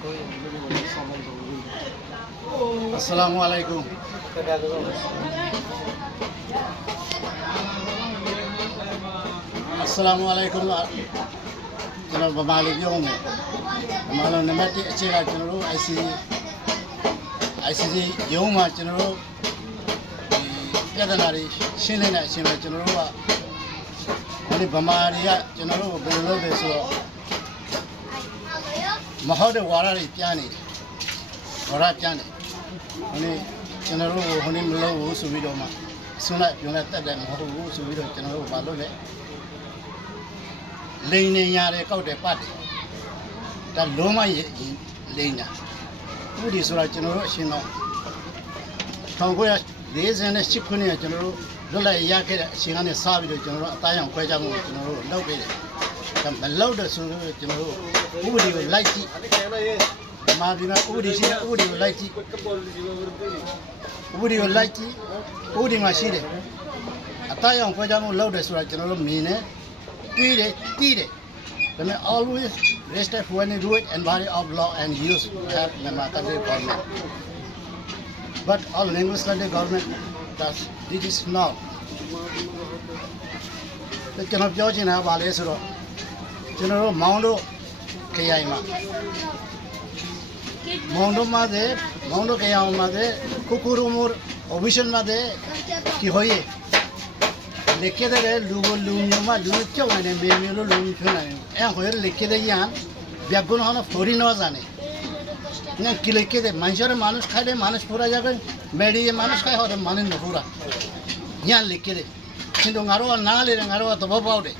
Assalamualaikum. Assalamualaikum. Jangan berbalik yang ni. Malam ni mati acara jangan ICC yang macam jangan kita nari sini nak sini jangan ini bamaria jangan berlalu besok. Mahal de warar ityani, warar ityani. Ini channel ini melayu subido ma, sunat jungat ada mahal subido channel balu le. Lainnya nyare kau dapat, dah loma lainnya. Udi surat channel sino. Tangguh ya desa ni cikuni channel, dola iya ke singa ni sabido channel, tayang kau jamu channel lau ke. Kan belau dah suruh channel. Udi lagi, madina udi sih udi lagi, udi masih deh. Atau yang kau jamu laut surat channel mine, tidak. Kami always respect when you do it and body of law and use have memang government. But all language government does this is not. Kenapa jauh cina balik suruh, channel Maundo. Kaya ima, Maundo kaya made, kukurumur, official made, kihoye. Lekhe deh lugu ma lugu cakap ni, memelo lugu cuna ni. Hoyer lekhe deh yan, biagun hana foreign wazane. Ni lekhe deh, manusia manus kaya manus pura jaga, mediye manus kaya orang manus pura. Yan lekhe deh, কিন্তু ngaruh nale ngaruh tu bawa deh.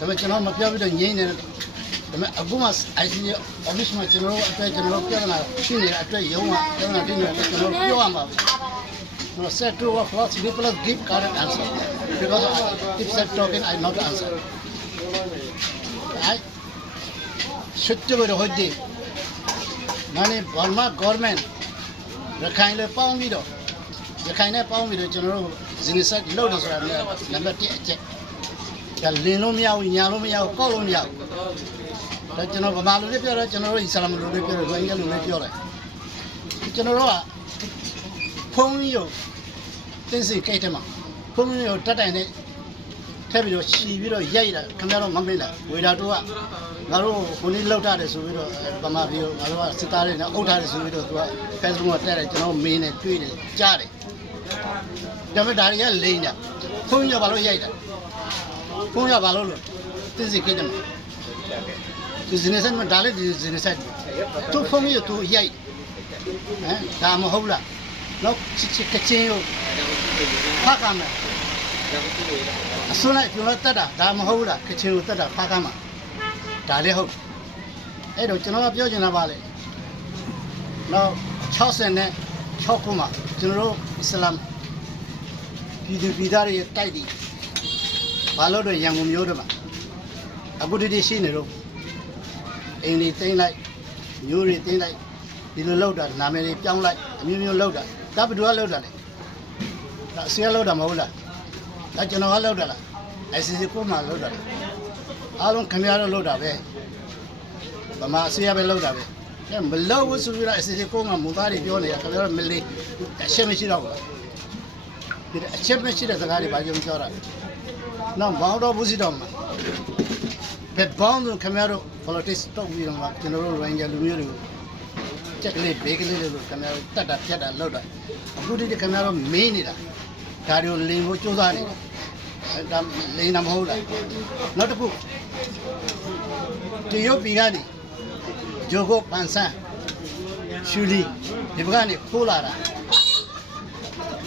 Tapi cina mafia itu nyenyi. Tapi aku mas, ICC office mas channel kaya na sini ada yang mana channel kaya apa? No set to work plus people give correct answer because if said talking I not answer. I should do it hoji. Mane Burma government Rakhine le pau mi do channel jinisat load so number 1 check. Ya lino miau nyalo miau kau miau. Channel bamalu ni piara channel Islam lu ni piara Rohingya lu ni piara. Channel apa? Pungyo, tensi kaya tema. Pungyo tata ini, tapi lo si biro jai lah, kamera mampu lah. Wira tua, lalu kuni lauta ada subiro, bamalu, lalu setara ni outa ada subiro tua. Facebook ada channel main tweet cari. Jadi dari ya lainnya. Pungyo balu jai lah. Pungyo balu lu, tensi kaya tema. Jenis mana dalam jenis tu fungsi tu iya, dah mahu lah, nak kecil, pakam, sunai jual tada, dah mahu lah kecil tada pakam, dalam hal, itu jenama biar jenama balik, nak cakap ni cakuma, jenama Islam, bidari tadi, balu tu yang umur tu, aku di sini tu. Ini tinggal, nyuri tinggal, di luar dah, nama ni piang lagi, miu luar dah, tapi dua luar dah le, tak siapa luar dah mahu lah, tak jenama luar dah lah, ICC pun mahu luar dah, alung kami ada luar dah be, bama siapa luar dah be, yang belau usubira ICC pun mahu mudari pion ni, kami ada meli, asyik mesti dah, jadi asyik mesti dah sekali baju mencara, nam mahu dah busi dah mah. Berbang kami ada politis top bilang channel Rohingya lu miru, cekle bekle lu kami ada tiada lauda. Aku di kami ada main ni dah, dari lingkungan cuaca ni, dah lain nama hula. Not aku, tiada pihak ni, Jogo Pansa, Shuli, dibukan ni Pulara,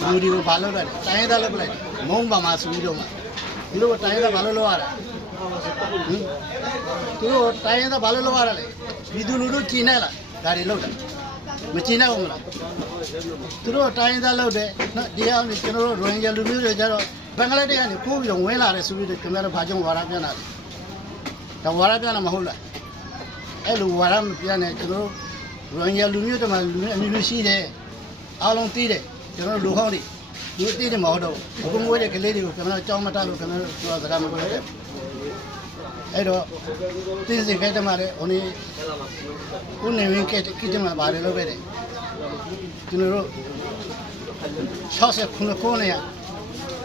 Muri balu dah, tanya dah lepas ni, Mumba masuk video mah, lu tanya dah balu luar. Tu tayang dah balu luar le, bidu lulu Cina lah, dari luar, macina umla. Tu tayang dah luar deh, dia ni channel Rohingya lu ni jaro, Bangladesh ni, kau yang wela le subi deh, kamera bajang warap yang ada, dah warap yang nama hula. Lu warap yang ni channel Rohingya lu ni tu mah lu si deh, along ti deh, channel lu kau ni, lu ti deh mahu dah, aku muat deh kelih deh, kamera cawang mata lu, kamera tua seram aku deh. အဲ့တော့တင်းစီခဲ့တယ်မှာလေဟိုနေဦးနေဝင်ခဲ့ကိတမှာပါတယ်လို့ပဲတဲ့ကျွန်တော်တို့69ခုနဲ့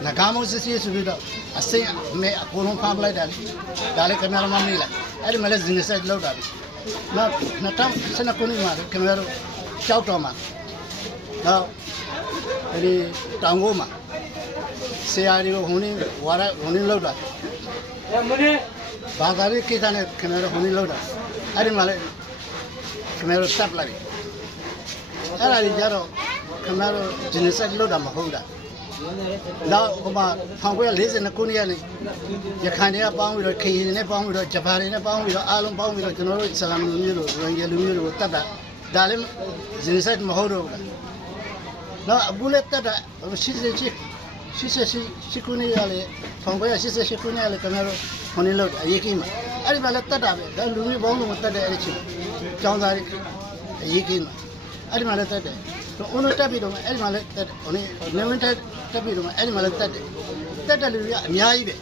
ငကားမိုးစစ်စစ်ဆိုပြီးတော့အစိမ်းမဲအကုန်လုံးဖမ်းပလိုက်တာဒါလည်းခင်ဗျားတို့မမေ့လိုက်အဲ့ဒီမှာလည်းဇင်းဆက်လောက်တာပြီနောက်2019ခုနှစ်မှာခင်ဗျားတို့ကြောက်တော်မှာနောက်ဒီတောင်ကိုမှာဆရာတွေကိုဟိုနေဝါရဟိုနေလောက်တာဘာသာရေးကိစ္စနဲ့ခင်ဗျားတို့ဟိုနေလောက်တာအဲ့ဒီမှာလည်းခင်ဗျားတို့တပ်လိုက်အဲ့ဒါကြီးကြတော့ခင်ဗျားတို့ဇင်းဆက်လောက်တာမဟုတ်တာနောက်ဟိုမှာ1940ခုနှစ်ကနေရခိုင်တွေကပေါင်းပြီးတော့ခရီးတွေနဲ့ပေါင်းပြီးတော့ဂျပန်တွေနဲ့ပေါင်းပြီးတော့အားလုံးပေါင်းပြီးတော့ကျွန်တော်တို့အစ္စလာမ်လူမျိုးတို့ရိုဟင်ဂျာလူမျိုးတို့တတ်တာဒါလည်းဇင်းဆက်မဟုတ်တော့ဘူးနော်အခုလည်းတတ်တာ88ခုနှစ်ရလေ1988ခုနှစ်ရလေကျွန်တော်တို့ခொနည်းလို့အရေးကြီးမှာအဲ့ဒီမှာလည်းတတ်တာပဲဒါလူမျိုးပေါင်းလုံးတတ်တဲ့အဲ့ဒီချင်းကျောင်းသားတွေအရေးကြီးမှာအဲ့ဒီမှာလည်းတတ်တယ်တော့ဦးတို့တက်ပြီးတော့အဲ့ဒီမှာလည်းတက်ဟိုနေဝင်တက်ပြီးတော့အဲ့ဒီမှာလည်းတက်တယ်လူတွေကအများကြီးပဲ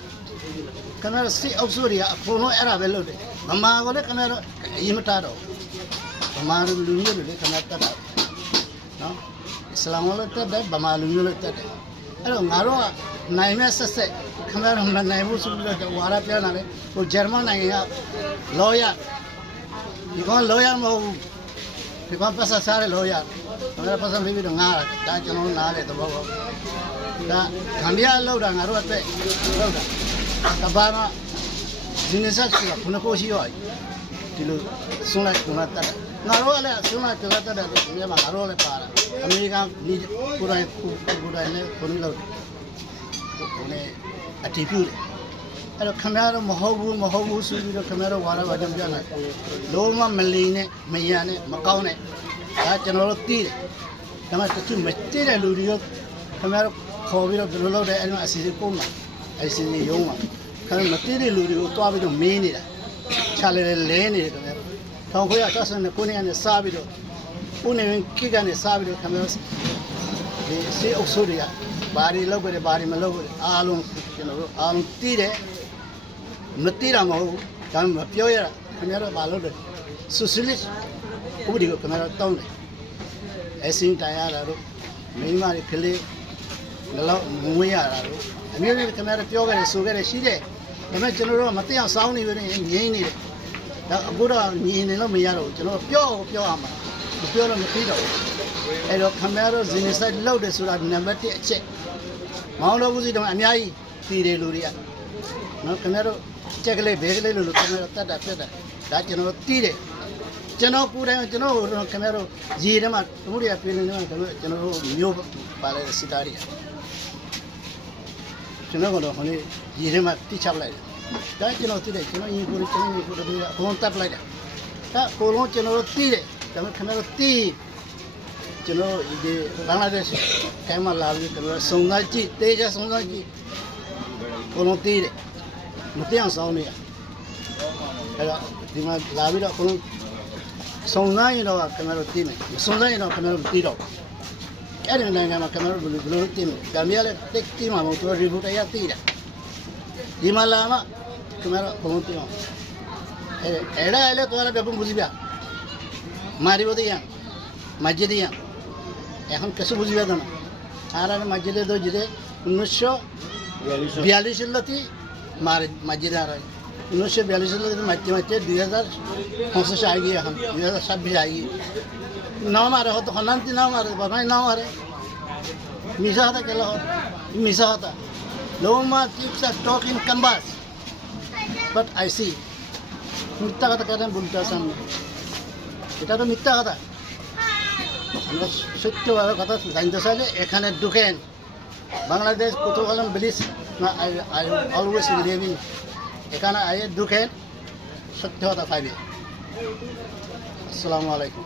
ခင်ဗျားစစ်အုပ်စုတွေကအကုန်လုံးအဲ့ဒါပဲလုပ်တယ်မမာကလည်းခင်ဗျားတို့အရင်မတားတော့ဗမာလူမျိုးတွေလည်းခင်ဗျားတက်တာနော်အစ္စလာမ်လည်းတက်တယ်ဗမာလူမျိုးလည်းတက်တယ်အဲ့တော့ငါတို့ကနိုင်မဲ့ဆက်ခင်ဗျားတို့မနိုင်ဘူးဆိုပြီးတော့ဝါရပြန်လာတယ်ဟိုဂျာမန်နိုင်ငံကလော်ယာဒီကောင်လော်ယာမဟုတ်ဘူးဒီကောင်ပတ်ဆက်စားတဲ့လော်ယာငါပတ်စံပြီးတော့ငါဒါကျွန်တော်နားတယ်သဘောပေါက်ဒါဂမ်ဘီယာလောက်တာငါတို့အတွက်လောက်တာကဘာမှဇင်းဆက်ကခုနကရှိရောဒီလိုဆုံးလိုက်ခုနတက်ငါတို့ကလည်းဆုံးလိုက်တက်တယ်လို့မြန်မာငါတို့လည်းပါတာအမေရိကန်ဒီကိုယ်တိုင်လည်းခုနလောက်ဟိုနေအတီးပြူတယ်အဲ့တော့ခင်ဗျားတို့မဟုတ်ဘူးဆိုပြီးတော့ခင်ဗျားတို့ဝါရပါကြံပြန်လာလုံးဝမလီနဲ့မယံနဲ့မကောင်းနဲ့ဒါကျွန်တော်တို့သိတယ်ဒါမှတချို့မသိတဲ့လူတွေရောခင်ဗျားတို့ခေါ်ပြီးတော့ဘယ်လိုလုပ်တယ်အဲ့လိုအစီအစဉ်ပုံမှာအစီအစဉ်ရုံးမှာခင်ဗျားမသိတဲ့လူတွေကိုတွားပြီးတော့မင်းနေတာချာလဲနေတယ်ခင်ဗျား1969ခုနှစ်ကနေစပြီးတော့ဦးနေဝင်ကိကနေစပြီးတော့ခင်ဗျားဒီစေအုပ်စုတွေကဘာတွေလုပ်ကြတယ်ဘာတွေမလုပ်ဘူးအားလုံးကျွန်တော်တို့အားလုံးသိတယ်မသိတာမဟုတ်ဘူးဒါမှမပြောရတာခင်ဗျားတို့ဘာလုပ်တယ်ဆိုရှယ်လစ်ဥပဒေကိုခင်ဗျားတို့တောင်းတယ်အစင်းတိုင်းရတာတို့မိန်းမတွေကလေးလောက်ငွေရတာတို့အမျိုးမျိုးခင်ဗျားတို့ပြောကြတယ်ဆိုကြတယ်ရှိတယ်ဒါပေမဲ့ကျွန်တော်တို့မသိအောင်စောင်းနေပြီငြိမ်းနေတယ်ဒါအခုတော့ညင်နေလို့မရတော့ဘူးကျွန်တော်ပြောအောင်မှာမပြောတော့မပြီးတော့ဘူးအဲ့တော့ခင်ဗျားတို့ဇင်းဆိုင်လောက်တယ်ဆိုတာနံပါတ်1အချက်မောင်တော်ဘူးစီတော့အများကြီးပြည်တယ်လူတွေကနော်ခင်ဗျားတို့ကြက်ကလေးဘဲကလေးလို့ခင်ဗျားတို့တတ်တာပြတ်တာဒါကျွန်တော်တီးတယ်ကျွန်တော်ကိုယ်တိုင်ကျွန်တော်ခင်ဗျားတို့ရေထဲမှာတို့တွေကပြည်နေတယ်ကျွန်တော်တို့မျိုးပါလဲစစ်သားတွေကျွန်တော်ကတော့ဟိုနေ့ရေထဲမှာတိချပလိုက်တယ်ဒါကျွန်တော်သိတယ်ကျွန်တော်ရင်ကိုယ်ကျွန်တော်ရင်ကိုယ်တို့ကအကုန်တက်ပလိုက်တယ်ဒါကိုလုံးကျွန်တော်တို့သိတယ်ဒါပေမဲ့ခင်ဗျားတို့သိကျွန်တော်ဒီဘင်္ဂလားဒေ့ရှ်ကဲမလာပြီးကျွန်တော်စုံစမ်းကြည့်တေးချစုံစမ်းကြည့်ကိုလုံးသိတယ်မသိအောင်စောင်းနေရအဲ့တော့ဒီမှာလာပြီးတော့ကိုလုံးစုံစမ်းရင်တော့ခင်ဗျားတို့သိမယ်မစုံစမ်းရင်တော့ခင်ဗျားတို့သိတော့အဲ့ဒီနိုင်ငံမှာခင်ဗျားတို့ဘယ်လိုသိမလဲကံပြလဲတက်သိမှာမဟုတ်သူရီဘူတရသိတာဒီမှာလာမှခင်ဗျားတို့ကိုလုံးသိအောင်အဲ့ဒါလည်းတော်လည်းဘုံဘူးစီပြမာရီဘိုတရmasjid yang এখন কিছু বুঝিবে না আর masjid তো যেতে 1942 সালেতে masjid আর 1942 সালেতে মাঝে 2050 আই গিয়ে এখন 2026 আই নাম আর হতো হনান্তি নাম আর বানাই নাম আর মিশা হতা কেলা মিশা হতা লোমা keeps us talking canvas but I see মিথ্যা কথা কেন বলতে সামনে এটা তো মিথ্যা কথা আমরা সত্যভাবে কথা জানতে চাইলে এখানে ঢুকেন Bangladesh protocol bridge I always living এখানে আইয়ে ঢুকেন সত্য কথা পাইবে আসসালামু আলাইকুম